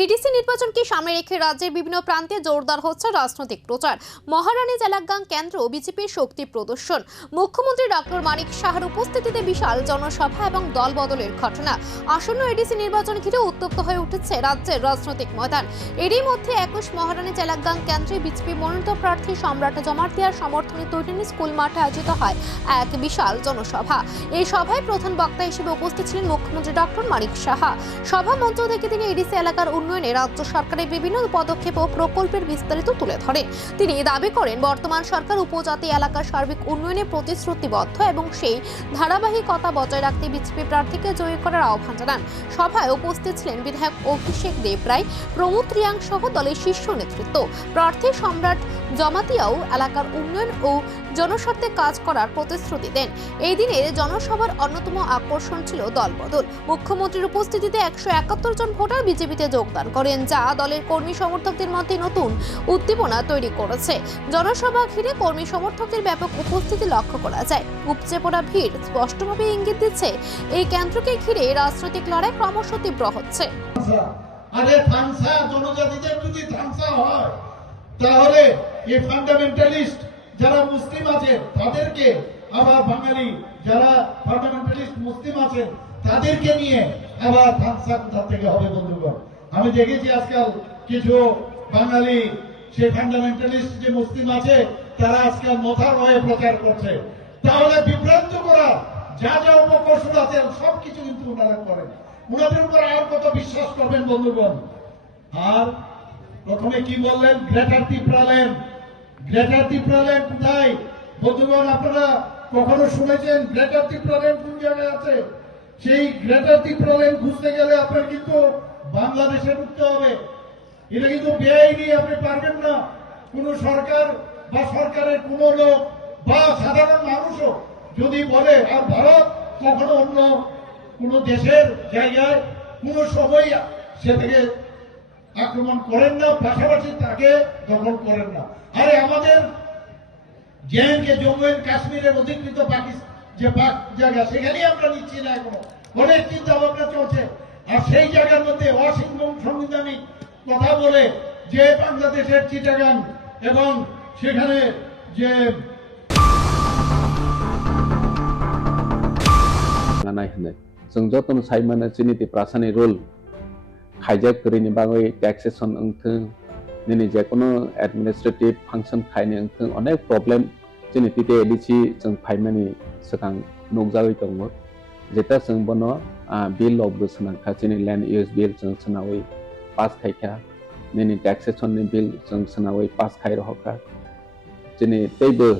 ADC নির্বাচনকে সামনে রেখে রাজ্যের বিভিন্ন প্রান্তে জোরদার হচ্ছে রাজনৈতিক প্রচার। মহারানী জেলাগাং কেন্দ্র বিজেপির শক্তি প্রদর্শন। মুখ্যমন্ত্রী ডক্টর মানিক সাহার উপস্থিতিতে বিশাল জনসভা এবং দলবদলের ঘটনা। আসন্ন এডিসি নির্বাচন ঘিরে উত্তপ্ত হয়ে উঠেছে রাজ্যের রাজনৈতিক ময়দান। এরই মধ্যে 21 মহারানী জেলাগাং কেন্দ্রে বিজেপি মনোনীত প্রার্থী সম্রাট জমাতিয়ার সমর্থনে তৈরি স্কুল মাঠে আয়োজিত হয় এক বিশাল জনসভা। এই সভায় প্রধান বক্তা হিসেবে উপস্থিত ছিলেন মুখ্যমন্ত্রী ডক্টর মানিক সাহা। সভা মঞ্চ থেকে তিনি এডিসি এলাকার উন্নয়নে রাজ্য সরকারের বিভিন্ন পদক্ষেপ ও প্রকল্পের বিস্তারিত তুলে ধরেন। তিনি দাবি করেন বর্তমান সরকার উপজাতি এলাকার সার্বিক উন্নয়নে প্রতিশ্রুতিবদ্ধ এবং সেই ধারাবাহিকতা বজায় রাখতে বিজেপি প্রার্থীকে জয়ী করার আহ্বান জানান। সভায় উপস্থিত ছিলেন বিধায়ক অভিষেক দেবরায়, প্রমোদ রিয়াং সহ দলের শীর্ষ নেতৃত্ব। প্রার্থী সম্রাট জমাতিয়াও এলাকার উন্নয়ন ও জনস্বার্থে কাজ করার প্রতিশ্রুতি দেন। এই দিনে জনসভার অন্যতম আকর্ষণ ছিল দলবদল। মুখ্যমন্ত্রীর উপস্থিতিতে 171 জন ভোটার বিজেপিতে যোগদান করেন, যা দলের কর্মী সমর্থকদের মধ্যে নতুন উদ্দীপনা তৈরি করেছে। জনসভা ঘিরে কর্মী সমর্থকদের ব্যাপক উপস্থিতি লক্ষ্য করা যায়। উপচে পড়া ভিড় স্পষ্টভাবে ইঙ্গিত দিচ্ছে এই কেন্দ্রকে ঘিরে রাজনৈতিক লড়াই ক্রমশ তীব্র হচ্ছে। আরে থানসা জনজাতিদের যদি থানসা হয়, তাহলে এই ফান্ডামেন্টালিস্ট যারা মুসলিম আছে তাদেরকে, আবার বাঙালি যারা ফান্ডামেন্টালিস্ট মুসলিম আছেন তাদেরকে নিয়ে আবার থানসা কোথা থেকে হবে বন্ধুগণ? আমি দেখেছি আজকাল কিছু বাঙালি সেই ফান্ডামেন্টালিস্ট যে মুসলিম আছে তারা আজকাল মোথার হয়ে প্রচার করছে। তাহলে বিভ্রান্ত করা যা যা উপকৌশল আছে সবকিছু কিন্তু ওনারা করেন। ওনাদের উপর আর কত বিশ্বাস করবেন বন্ধুগণ? আর প্রথমে কি বললেন? গ্রেটার ত্রিপুরাল্যান্ড। গ্রেটার ত্রিপুরাল্যান্ড কোথায় বন্ধুগণ? আপনারা কখনো শুনেছেন গ্রেটার ত্রিপুরাল্যান্ড কোন জায়গায় আছে? সেই গ্রেটার ত্রিপুরাল্যান্ড খুঁজতে গেলে আপনার কিন্তু বাংলাদেশে ঢুকতে হবে। এটা কিন্তু বেআইনি, আপনি পারবেন না। কোন সরকার বা সরকারের কোন লোক বা সাধারণ মানুষও যদি বলে, আর ভারত কখনো অন্য কোন দেশের জায়গায় কোন সময় সে থেকে আক্রমণ করেন না, পাশাপাশি তাকে দখল করেন না। আরে আমাদের জেএনকে, জম্মু এন্ড কাশ্মীরের অধিকৃত পাকিস্তান যে পাক জায়গা, সেখানে আমরা নিচ্ছি না। এখনো অনেক চিন্তা ভাবনা চলছে। আর সেই জায়গার মধ্যে অসাংবিধানিক কথা বলে যে বাংলাদেশের চিটাগাং এবং সেখানে যে जों जतन साइमाने चिनिति प्रासानि रोल खाइजाक करिनि बागै टैक्सेशन अंथों दिनै जेकुनु एडमिनिस्ट्रेटिव फांक्शन खाइनि अंथों अनेक प्रॉब्लम चिनितिते एडिसि जों फाइमानि सकां नोगजागै दङ। जेता जों बनो बिल अफ बोसनाखा चिनि लैंड यूज बिल जों सनावै पास खाइखा दिनै टैक्सेशन नि बिल जों सनावै पास खाइ रहका चिनि तैबो